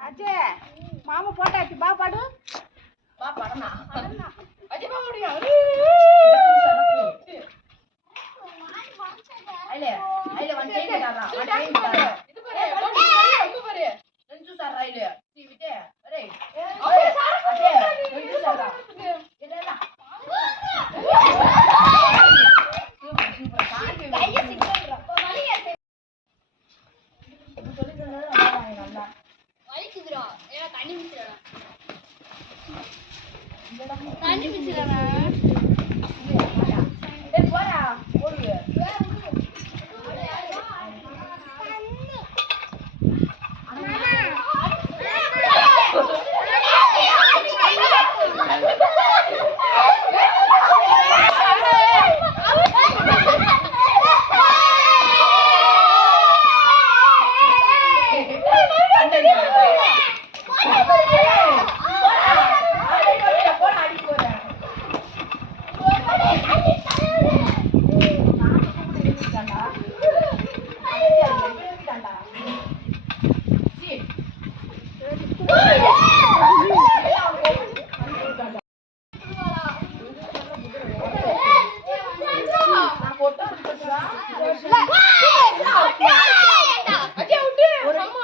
அஜே மாமா போட்டாச்சு. பா பாடு. பா பாடனா அஜய் பா 那你不起来玩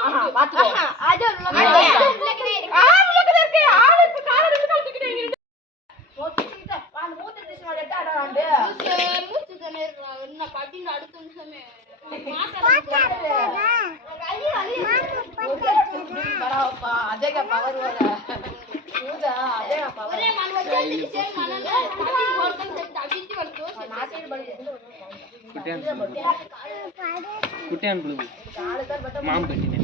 ஏன்னா தண்ணி மிச்சிடா தண்ணி மிச்சிடா மூச்சு தானே இருக்கலாம் என்ன பட்டின்னு அடுத்த நிமிஷமே ஒரே மண் வச்சு சேம் மணல் பட்டி போட்டு அடிச்சு வளர்த்து குட்டியான் புழுகு மாம் கட்டினேன் கால் வாங்க அது எடுத்து பைக் வைக்க அது எடுத்து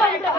পারে না